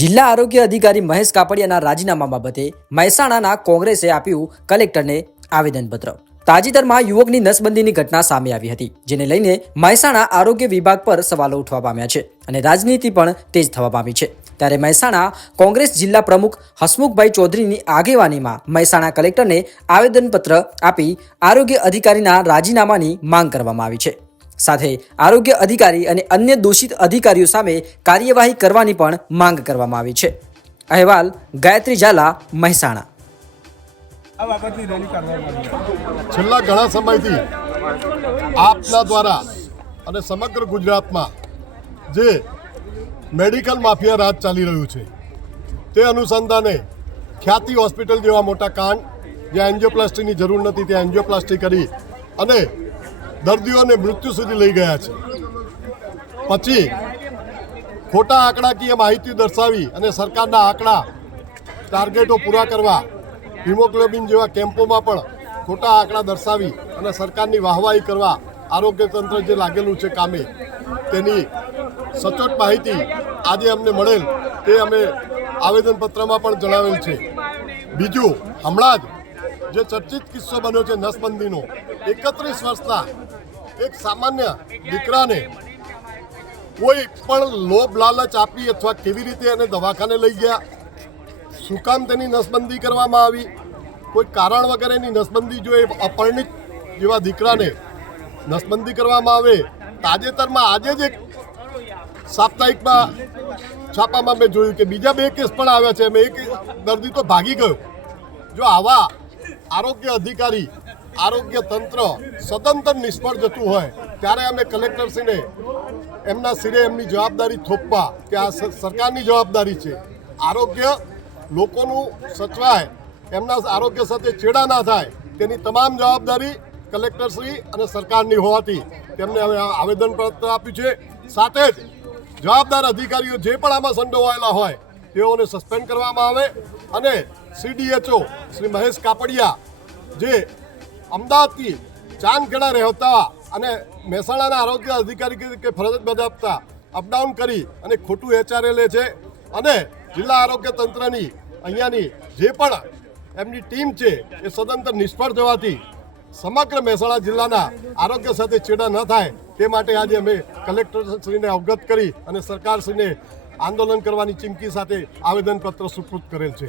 જિલ્લા આરોગ્ય અધિકારી મહેશ કાપડિયાના રાજીનામા બાબતે મહેસાણાના કોંગ્રેસે આપ્યું કલેક્ટરને આવેદનપત્ર. તાજેતરમાં યુવકની નસબંધીની ઘટના સામે આવી હતી, જેને લઈને મહેસાણા આરોગ્ય વિભાગ પર સવાલો ઉઠવા પામ્યા છે અને રાજનીતિ પણ તેજ થવા પામી છે. ત્યારે મહેસાણા કોંગ્રેસ જિલ્લા પ્રમુખ હસમુખભાઈ ચૌધરીની આગેવાનીમાં મહેસાણા કલેક્ટરને આવેદનપત્ર આપી આરોગ્ય અધિકારીના રાજીનામાની માંગ કરવામાં આવી છે. સાથે આરોગ્ય અધિકારી અને અન્ય દોષિત અધિકારીઓ સામે કાર્યવાહી કરવાની પણ માંગ કરવામાં આવી છે. અહેવાલ, ગાયત્રી ઝાલા, મહેસાણા. છેલ્લા ઘણા સમયથી આપના દ્વારા અને સમગ્ર ગુજરાતમાં જે મેડિકલ માફિયા રાજ ચાલી રહ્યું છે, તે અનુસંધાને ખ્યાતિ હોસ્પિટલ જેવા મોટા કાંડ, જ્યાં એન્જિયોપ્લાસ્ટીની જરૂર નથી, ત્યાં એન્જિયોપ્લાસ્ટી કરી અને દર્દીઓને મૃત્યુ સુધી લઈ ગયા છે. પછી ખોટા આંકડાકીય માહિતી દર્શાવી અને સરકારના આંકડા ટાર્ગેટો પૂરા કરવા હિમોગ્લોબિન જેવા કેમ્પોમાં પણ ખોટા આંકડા દર્શાવી અને સરકારની વાહવાહી કરવા આરોગ્ય તંત્ર જે લાગેલું છે કામે તેની સચોટ માહિતી આજે અમને મળેલ તે અમે આવેદનપત્રમાં પણ જણાવેલ છે. બીજું, હમણાં જ જે ચર્ચિત કિસ્સો બન્યો છે નસબંધીનો, એકત્રીસ વર્ષના એક સામાન્ય દીકરાને કોઈ પણ લોભ લાલચ આપી અથવા કેવી રીતે એને દવાખાને લઈ ગયા, શું કામ તેની નસબંધી કરવામાં આવી, કોઈ કારણ વગેરેની નસબંધી જો એ અપરિણિત જેવા દીકરાને નસબંધી કરવામાં આવે, તાજેતરમાં આજે જ એક સાપ્તાહિકમાં છાપામાં મેં જોયું કે બીજા બે કેસ પણ આવ્યા છે. મેં એક દર્દી તો ભાગી ગયો. જો આવા આરોગ્ય અધિકારી આરોગ્ય તંત્ર સદંતર નિષ્ફળ જતું હોય, ત્યારે અમે કલેક્ટરશ્રીને એમના સિરે એમની જવાબદારી થોપવા કે આ સરકારની જવાબદારી છે. આરોગ્ય લોકોનું સચવાય, એમના આરોગ્ય સાથે ચેડા ના થાય, તેની તમામ જવાબદારી કલેક્ટરશ્રી અને સરકારની હોવાથી તેમને હવે આવેદનપત્ર આપ્યું છે. સાથે જ જવાબદાર અધિકારીઓ જે પણ આમાં સંડોવાયેલા હોય, તેઓને સસ્પેન્ડ કરવામાં આવે અને સીડીએચઓ શ્રી મહેશ કાપડિયા જે અમદાવાદથી ચાંદખેડા રહેતા અને મહેસાણાના આરોગ્ય અધિકારી તરીકે ફરજ બજાવતા અપડાઉન કરી અને ખોટું એચઆરએ છે. અને જિલ્લા આરોગ્ય તંત્રની અહીંયાની જે પણ એમની ટીમ છે એ સદંતર નિષ્ફળ જવાથી સમગ્ર મહેસાણા જિલ્લાના આરોગ્ય સાથે ચેડા ન થાય તે માટે આજે અમે કલેક્ટરશ્રીને અવગત કરી અને સરકારશ્રીને આંદોલન કરવાની ચીમકી સાથે આવેદનપત્ર સુપૃત કરેલ છે.